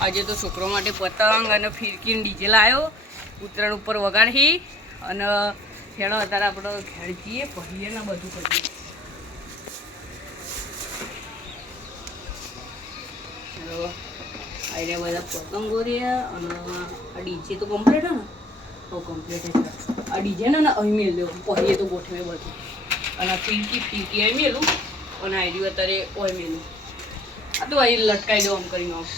આજે તો છોકરો માટે પતંગ અને ફિરકીને ડીજે લાવ્યો ઉત્તરાયણ ઉપર વગાડી અને હેડો અત્યારે આપણે ઘેર જઈએ ને બધું કરીએ. આઈને બધા પતંગો રહ્યા અને આ ડીજે તો કમ્પ્લીટ ને? તો કમ્પ્લીટ આ ડીજે ને અહીં મેળ પહીએ તો ગોઠવે બધું. અને આ ફીરકી, ફિરકી અહીં મેલું અને આ રહ્યું અત્યારે ઓય મેલું. આ તો અહીં લટકાઈ દો આમ કરીને આમ.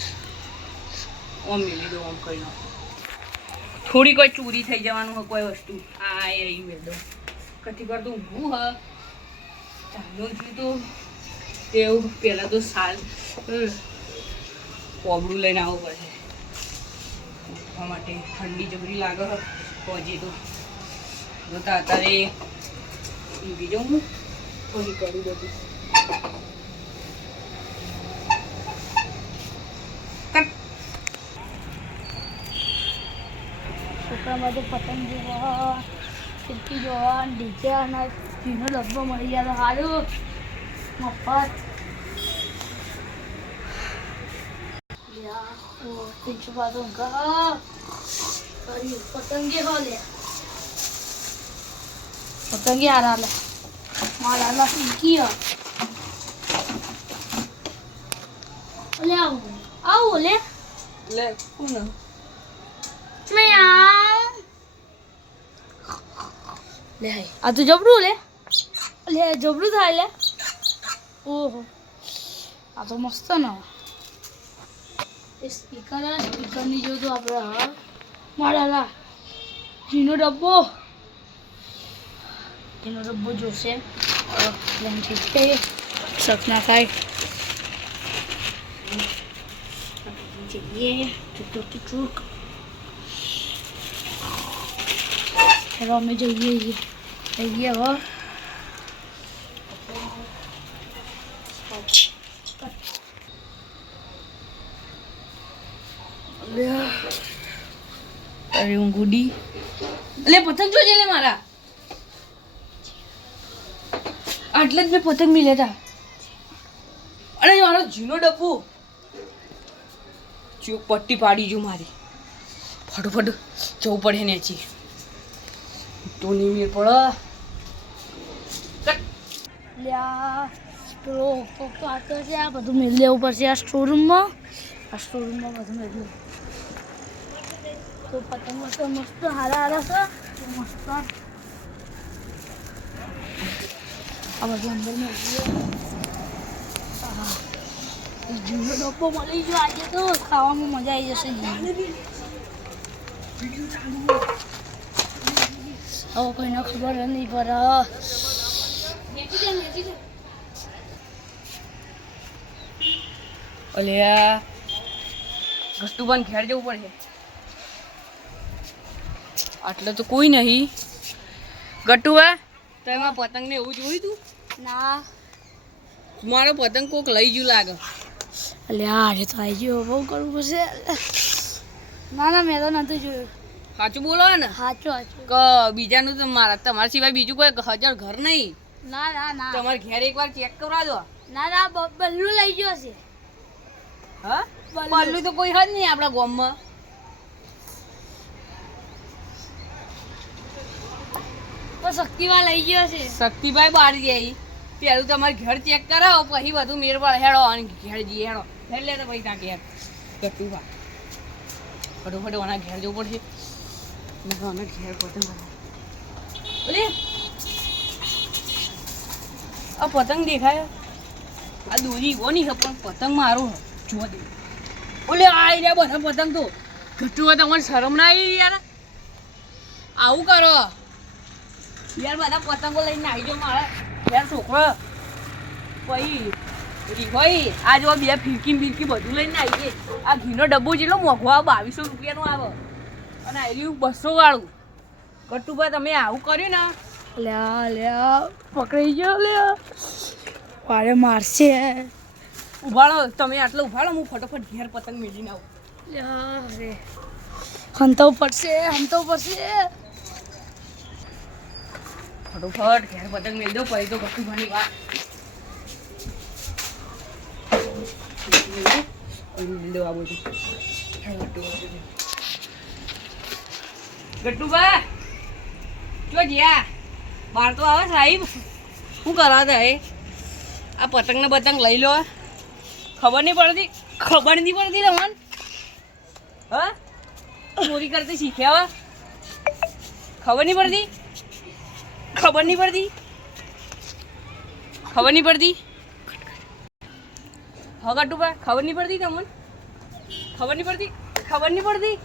ઓમ મેલી દો ઓમ કરી. થોડી કોઈ ચોરી થઈ જવાનું હોય કોઈ વસ્તુ. આ એ રહી મેળ દો કથી વાર તો ઊભું હ. ચાલો જ તો. તેવું પહેલાં તો સાલ પોબડું લઈને આવવું પડશે ઉઠવા માટે ઠંડી જબરી લાગે પહોંચી તો. જોતા અત્યારે બીજો હું. થોડી કરું બધું. છોકરામાં તો પતંગ જોવા ફિરકી જોવા ડીજે અને ઘીનો ડબ્બો મળી ગયા. સારું મફત. તીનસો પાસો પતંગે હો લે પતંગે હારા લે મારા. આવું. આવું લે. કોણ. લે હાય. આ તો જબરું લે? લે, જબરું થાય લે. ઓહો. આ તો મસ્ત ને. એ સ્પીકર સ્પીકરની જો તો આપણે હા. મારા લા ઘીનો ડબ્બો. ઘીનો ડબ્બો જોશે. છે સપના ખાય જઈએ. ચૂક ચૂક. Pero અમે જઈએ છીએ. જઈએ હો અરે હું ગુડી લે, પતંગ જોજે લે મારા. આટલે જ મેં પતંગ મિલ્યા હતા અરે મારો જીનો ડબ્બો. જો પટ્ટી પાડી જો મારી. ફટોફટ જવું પડે ને છી તો નહીં મેળ પડે. લ્યા, પેલો પપ્પો આવતો છે, આ બધું મેળ લેવું પડશે આ સ્ટોરૂમમાં આ સ્ટોરૂમમાં બધું મેળ લેવું. તો પતંગ તો મસ્ત હારા હારા છે મસ્ત આ બધું અંદર મેળ જૂનો ડબ્બો મળી ગયો, આજે તો ખાવામાં મજા આવી જશે. હવે કોઈને ખબર નહીં પડે અલ્યા ગસ્તુબાન ઘેર જવું પડશે. આટલે તો કોઈ નહીં. ગટુબા તો એમાં પતંગને એવું જોયું તું? ના. મારો પતંગ કોક લઈ ગયું લાગે. અલ્યા આજે તો આવી ગયો બહુ કરવું પડશે. ના ના મેં તો નથી જોયું. સાચું બોલો ને? સાચું સાચું કે બીજાનું તો મારા તમારા સિવાય બીજું કોઈ હજાર ઘર નહીં. ના ના ના. તમારે ઘેર એકવાર ચેક કરાવ દો. ના ના બલ્લુ લઈ ગયો છે. હા? બલ્લુ. તો કોઈ હજ નહીં આપણા ગામમાં. તો શક્તિમાં લઈ ગયો છે. શક્તિભાઈ બહાર જાય પેલું તમારે ઘર ચેક કરાવો પછી બધું મેર પર હેડો અને ઘેર જઈએ હેડો. લે તો પછી ત્યાં ઘેર ગટુભા ફટોફટ ઓના ઘેર જવું પડશે. આ પતંગ દેખાય? આ દોરી કોની છે, પણ પતંગ મારો જોવા દે. ઓલે આ રહ્યા બધા પતંગ તો. ઘટું તમારે શરમ ના આવી યાર. આવું કરો. યાર, બધા પતંગો લઈને આવી જાઓ મારા. યાર, છોકરો. પછી રીહોઈ, આ જો બે ફિરકી ફિરકી બધું લઈને આવી આ ઘીનો ડબ્બો જેટલો મોઘો આવે, બાવીસો રૂપિયાનો આવે. અને આ રહ્યું બસો વાળું. કટુભાઈ તમે આવું કર્યું ને? લ્યા લ્યા પકડી ગયો, લ્યા. વારે મારશે. ઉભાડો તમે આટલો ઉભાડો હું ફટોફટ ઘેર પતંગ મેળીને આવું. લ્યા, રે. હંતો પડશે હંતો પડશે. ફટોફટ ઘેર પતંગ મેળ દો પછી તો કટુભાની વાત. અહીં દો, આ બધું. ગટ્ટુભા જો જ્યા બહાર તો આવે સાહેબ. શું કરવા હતા એ? આ પતંગ ને બતંગ લઈ લો. ખબર નહીં પડતી? ખબર નહીં પડતી તમને? હા? ચોરી કરતી શીખ્યા હવે ખબર નહીં પડતી? ખબર નહીં પડતી? ખબર નહીં પડતી? હા ગટ્ટુભા ખબર નહીં પડતી તમને? ખબર નહીં પડતી? ખબર નહીં પડતી?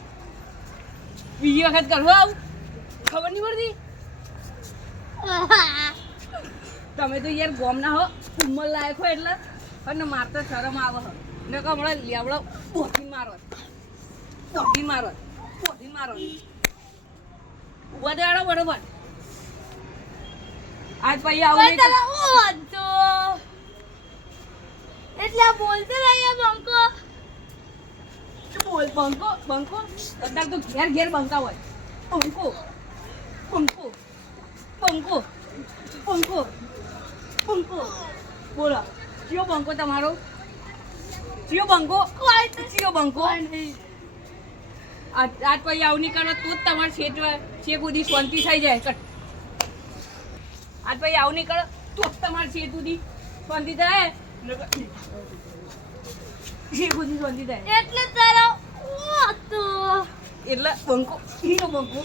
બીજી વખત કરવા આવું? ખબર નહીં પડતી? તમે તો યાર ગોમ ના હો, ઉંમર લાયક હો એટલે. અને મારતા શરમ આવે હો. ને કહો, હમણાં લેવડો બોધી મારો બોધી મારો બોધી મારો. દેવાડો બરોબર. આજ પછી આવું એટલે બોલતો રહ્યા બંકો બોલ બંકો બંકો? અત્યારે તો ઘેર ઘેર બંકા હોય. બંકો બંકો બંકો બંકો બંકો. બોલો કયો બંકો તમારો? કયો બંકો? કયો બંકો? આજ પછી આવું નહીં કરો તો જ તમારે શેઠ શેખ સુધી શાંતિ થઈ જાય. કટ આજ પછી આવું નહીં કરો તો જ તમારે શેઠ સુધી શાંતિ થાય. સુધી થાય. એટલે તારા તો. એટલે બંકો ઈનો બંકો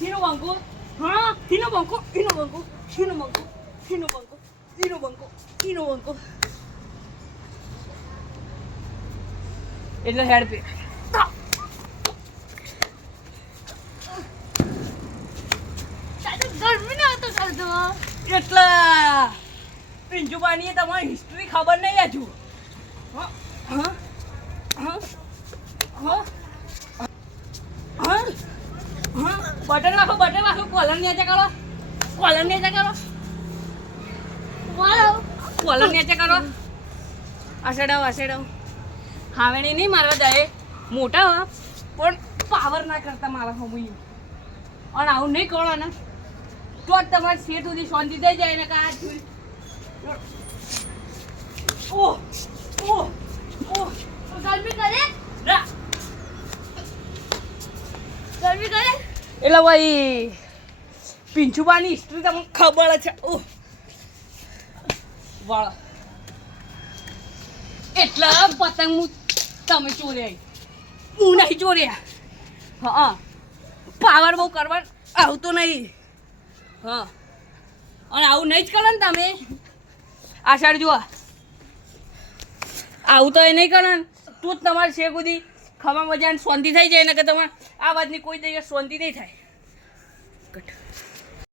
ઈનો બંકો હા ઈનો બંકો ઈનો બંકો ઈનો બંકો ઈનો બંકો ઈનો બંકો ઈનો બંકો. એટલે હેડ પે. ગરમી ના તો. કરતો એટલે પિંજુબાની તમારી હિસ્ટ્રી ખબર નહીં હજુ. હા. બટન રાખો બટન રાખો કોલર નીચે કરો. કોલર નીચે કરો. કોલર નીચે કરો. અસેડાવ અસેડાવ. હાવેણી નહીં મારવા જાય. મોટા પણ પાવર ના કરતા મારા હમું અને આવું નહીં કરો ને તો જ તમારે શેર સુધી શાંતિ થઈ જાય ને કે ઓહ ઓહ. એટલે ભાઈ પિંચુબાની હિસ્ટ્રી તમને ખબર છે. ઓહ વાળો. એટલા પતંગ હું તમે ચોર્યા હું નહીં ચોર્યા હા. પાવર બહુ કરવા આવતો નહીં. હા. અને આવું નહીં જ કરો ને તમે. આ સાઈડ જુઓ. આવું તો એ નહીં કરે તું જ તમારે છે સુધી ખમા મજાને શાંતિ થઈ જાય ને કે તમારે આ વાતની કોઈ જગ્યાએ શાંતિ નહીં થાય.